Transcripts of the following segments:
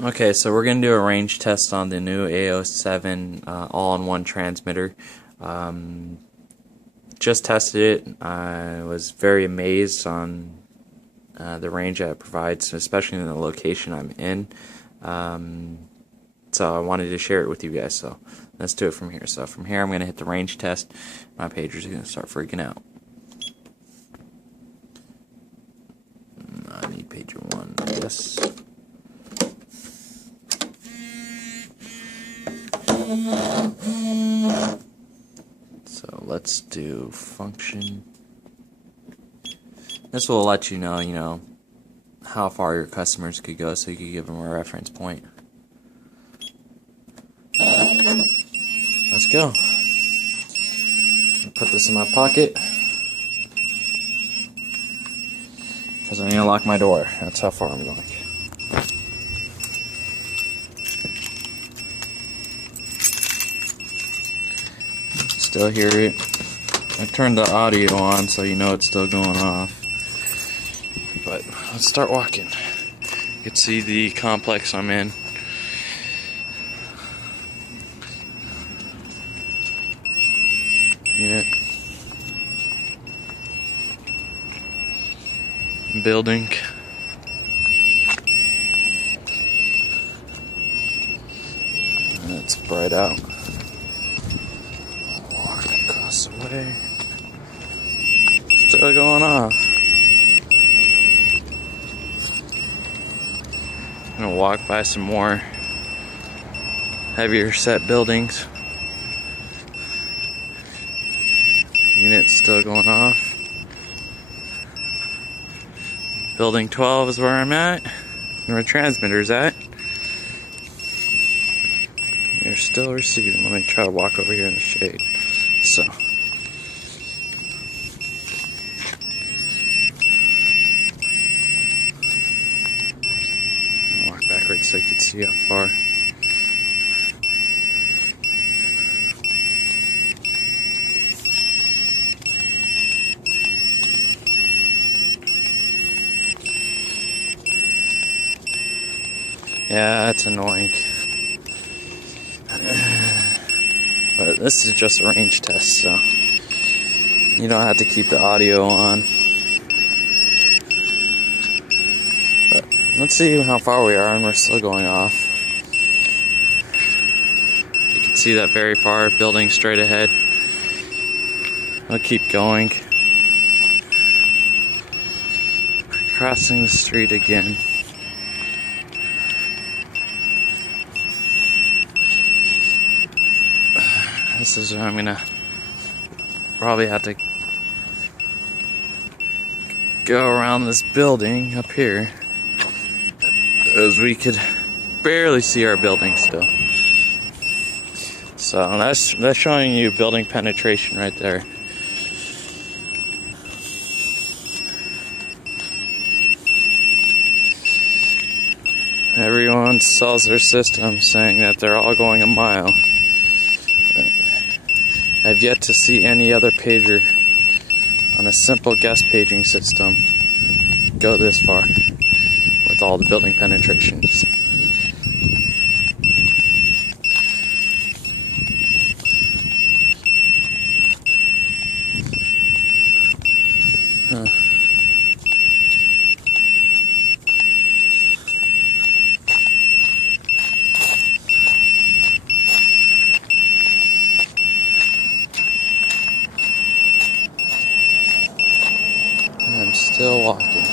Okay, so we're going to do a range test on the new A07 all-in-one transmitter. Just tested it. I was very amazed on the range that it provides, especially in the location I'm in. So I wanted to share it with you guys, so let's do it from here. So from here I'm going to hit the range test. My pager's going to start freaking out. I need pager 1, I guess. So let's do function. This will let you know, how far your customers could go, so you could give them a reference point. Let's go. Put this in my pocket because I'm gonna lock my door. That's how far I'm going. Still hear it. I turned the audio on so you know it's still going off. But let's start walking. You can see the complex I'm in. Unit. Building. It's bright out. Walk across the way. Still going off. I'm gonna walk by some more heavier set buildings. Unit's still going off. Building 12 is where I'm at, and where transmitter's at. They're still receiving. Let me try to walk over here in the shade. So. Walk backwards so you can see how far. Yeah, that's annoying. But this is just a range test, so you don't have to keep the audio on. But let's see how far we are, and we're still going off. You can see that very far building straight ahead. I'll keep going. Crossing the street again. This is where I'm gonna probably have to go around this building up here, as we could barely see our building still. So that's showing you building penetration right there. Everyone sells their system saying that they're all going a mile. I've yet to see any other pager on a simple guest paging system go this far with all the building penetrations. I'm still walking.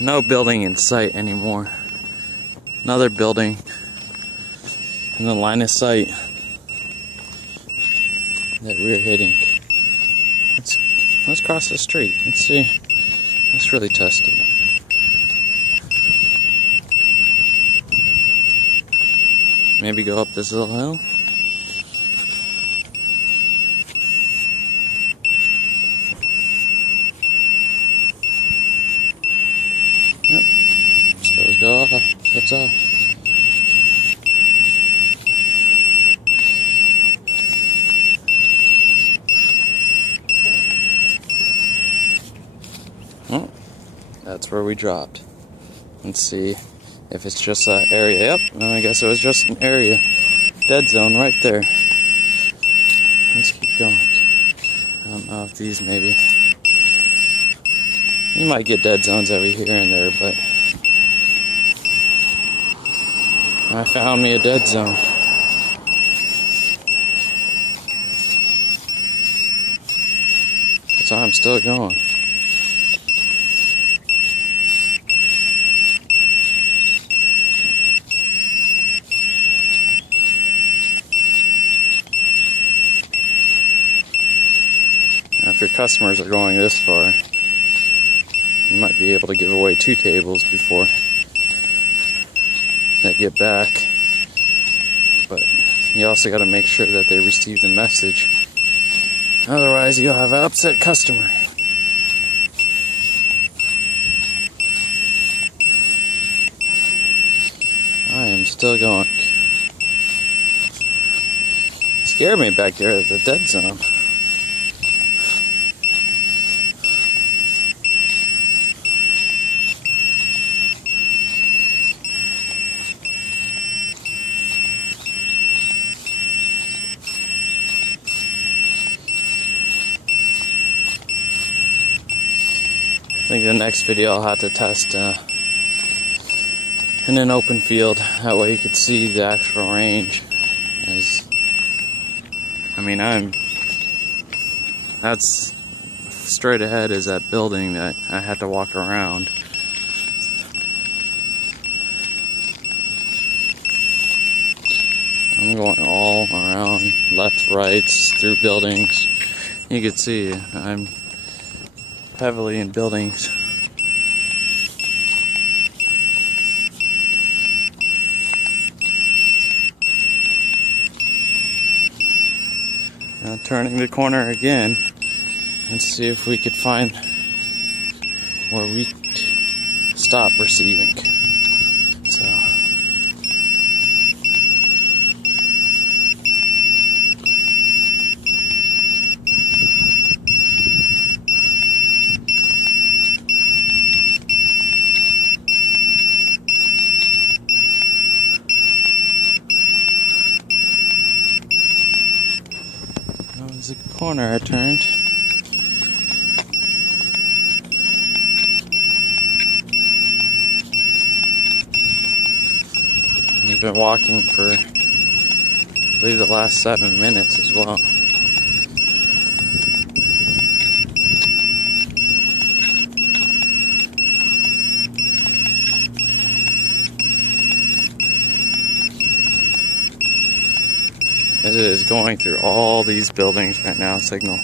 No building in sight anymore. Another building in the line of sight that we're hitting. Let's cross the street. Let's see. Let's really test it. Maybe go up this little hill. Yep. off. It's off. Oh, that's where we dropped. Let's see if it's just an area. Yep, I guess it was just an area. Dead zone right there. Let's keep going. I don't know if these maybe. You might get dead zones every here and there, but I found me a dead zone. So I'm still going. Now, if your customers are going this far, you might be able to give away 2 tables before they get back. But you also got to make sure that they receive the message. Otherwise, you'll have an upset customer. I am still going. Scared me back there at the dead zone. I think the next video I'll have to test in an open field. That way you could see the actual range. That's straight ahead is that building that I had to walk around. I'm going all around, left, rights, through buildings. You can see I'm heavily in buildings. Now turning the corner again. Let's see if we could find where we stop receiving. So that was the corner I turned. We've been walking for, I believe, the last 7 minutes as well. It is going through all these buildings right now, signal.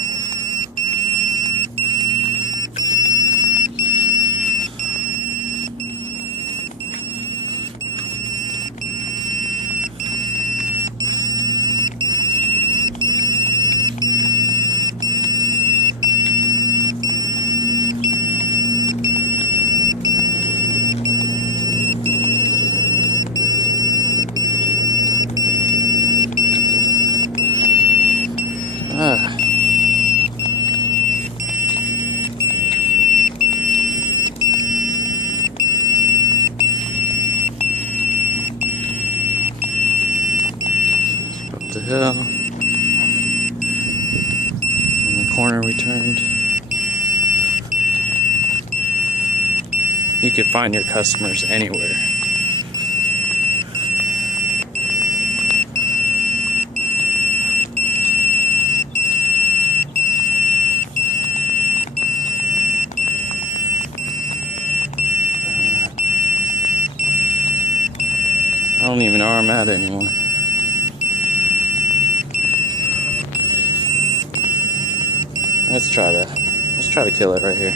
Up the hill. In the corner we turned. You can find your customers anywhere. I don't even know where I'm at anymore. Let's try to kill it right here.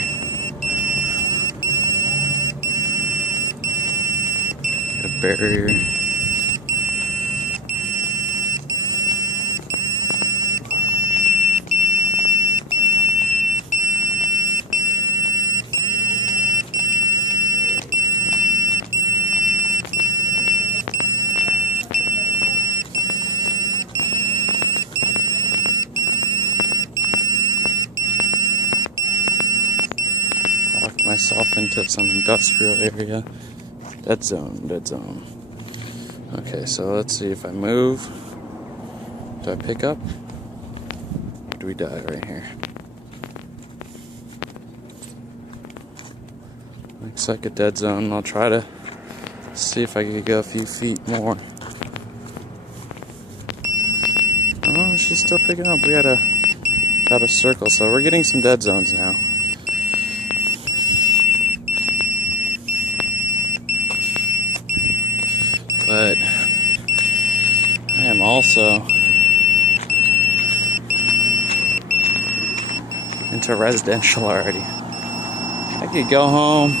Get a barrier. this off into some industrial area. Dead zone, dead zone. Okay, so let's see if I move. Do I pick up? Or do we die right here? Looks like a dead zone. I'll try to see if I can go a few feet more. Oh, she's still picking up. We had a circle, so we're getting some dead zones now. But I am also into residential already. I could go home,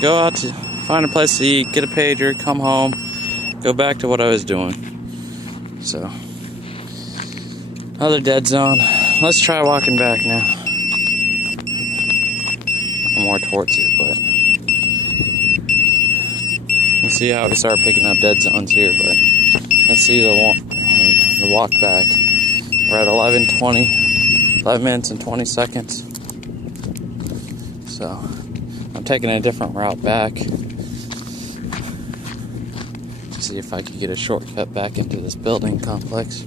go out to find a place to eat, get a pager, come home, go back to what I was doing. So, another dead zone. Let's try walking back now. I'm more towards it, but you see how we start picking up dead zones here. But let's see the walk back. We're at 11 minutes and 20 seconds. So I'm taking a different route back to see if I could get a shortcut back into this building complex.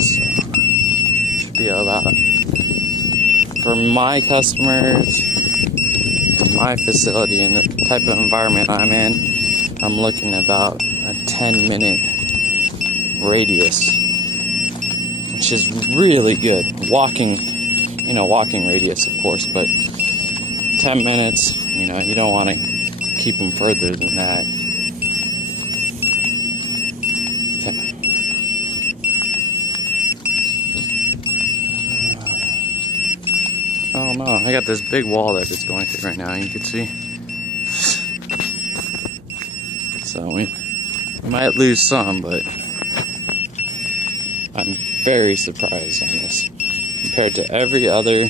So should be about, for my customers, my facility and the type of environment I'm in, I'm looking about a 10-minute radius, which is really good. Walking radius, of course, but 10 minutes, you don't want to keep them further than that. Oh no, I got this big wall that it's going through right now, you can see. So we might lose some, but I'm very surprised on this. Compared to every other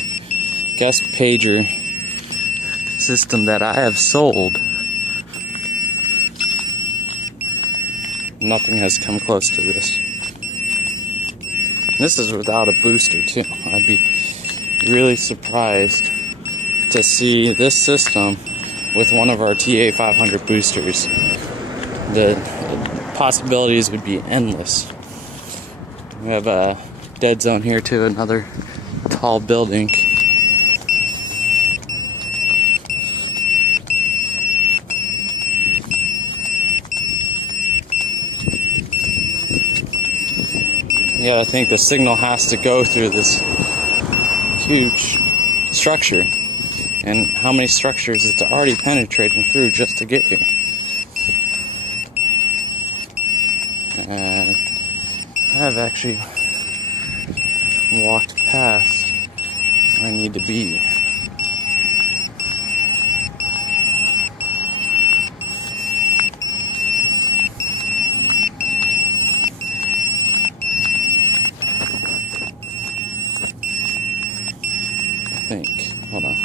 guest pager system that I have sold, nothing has come close to this. This is without a booster too. I'd be really surprised to see this system with one of our TA500 boosters. The possibilities would be endless. We have a dead zone here too, another tall building. Yeah, I think the signal has to go through this huge structure, and how many structures it's already penetrating through just to get here. And I've actually walked past where I need to be. I think. Hold on.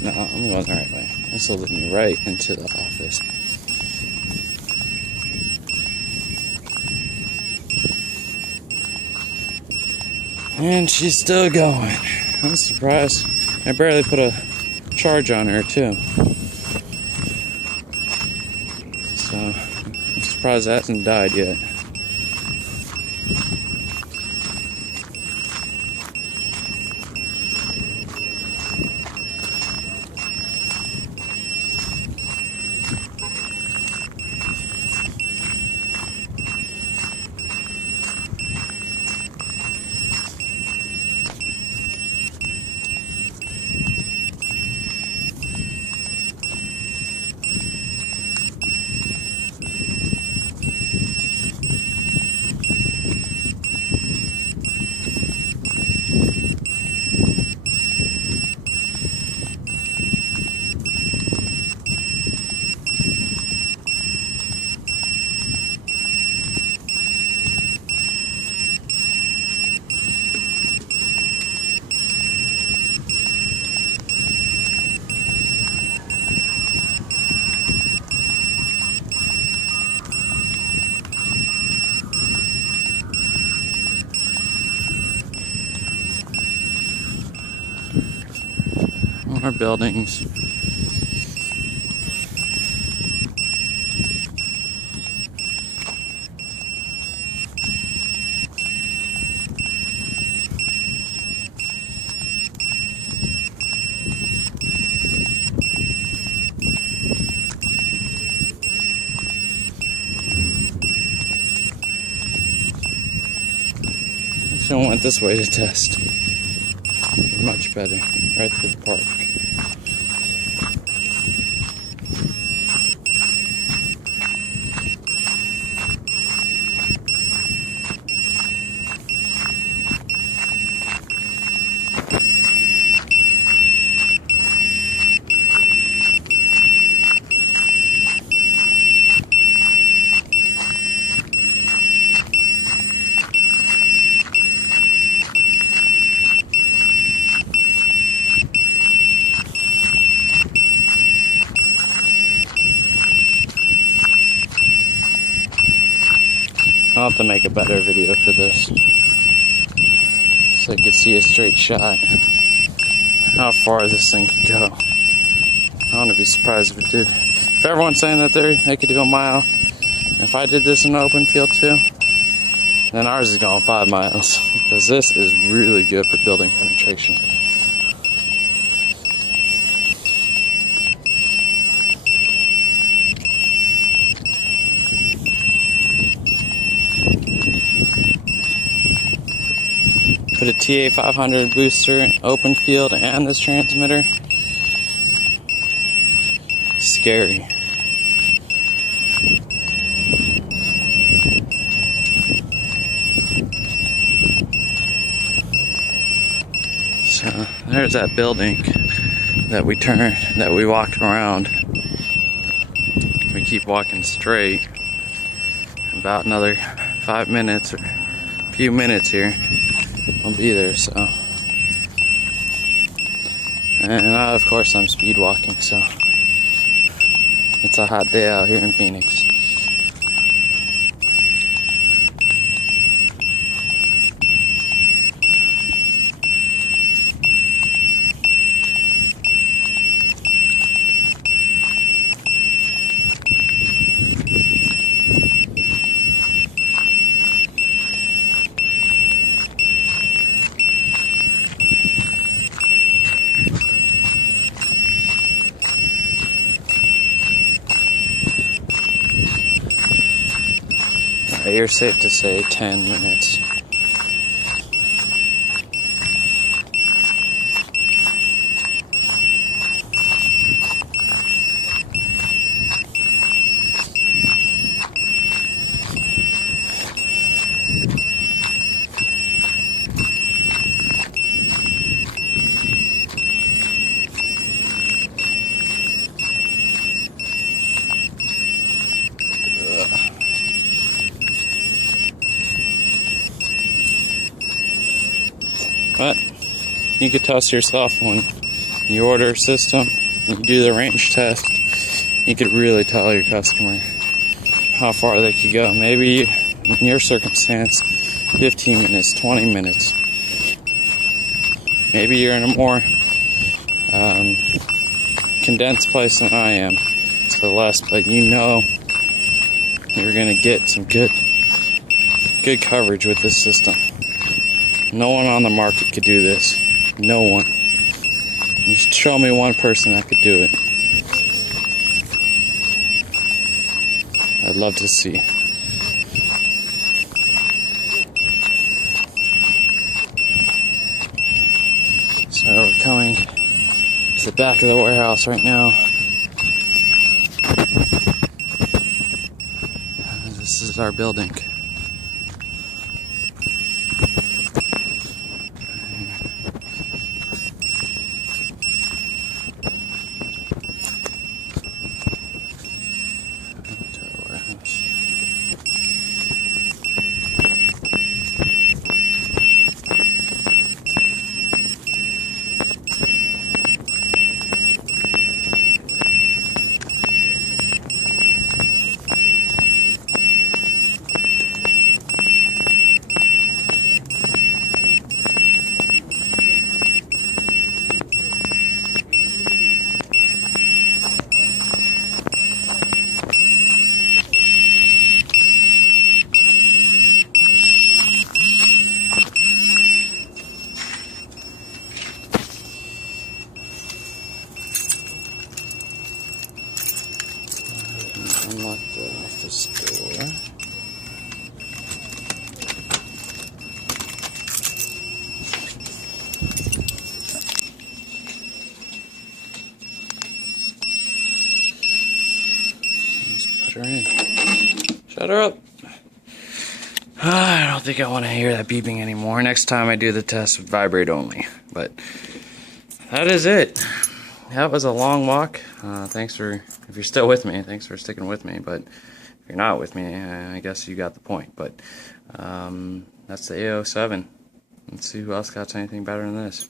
No, I'm going the right way. This will lead me right into the office. And she's still going. I'm surprised. I barely put a charge on her too. So I'm surprised that hasn't died yet. More buildings. Actually, I went this way to test. Much better. Right to the park. I'll have to make a better video for this, so you can see a straight shot how far this thing could go. I wouldn't be surprised if it did. If everyone's saying that they could do a mile, if I did this in an open field too, then ours is going 5 miles, because this is really good for building penetration. Put a TA500 booster, open field, and this transmitter. Scary. So there's that building that we walked around. We keep walking straight. About another 5 minutes or a few minutes here, I'll be there. So, and of course I'm speed walking, so it's a hot day out here in Phoenix. You're safe to say 10 minutes. But you could test yourself when you order a system, you do the range test, you could really tell your customer how far they could go. Maybe in your circumstance, 15 minutes, 20 minutes. Maybe you're in a more condensed place than I am, so less, but you know you're gonna get some good coverage with this system. No one on the market could do this. No one. You should show me one person that could do it. I'd love to see. So we're coming to the back of the warehouse right now. This is our building. this door. Just put her in. Shut her up. I don't think I want to hear that beeping anymore. Next time I do the test with vibrate only. But that is it. That was a long walk. Thanks for, if you're still with me, thanks for sticking with me. But if you're not with me, I guess you got the point. But that's the A07. Let's see who else got anything better than this.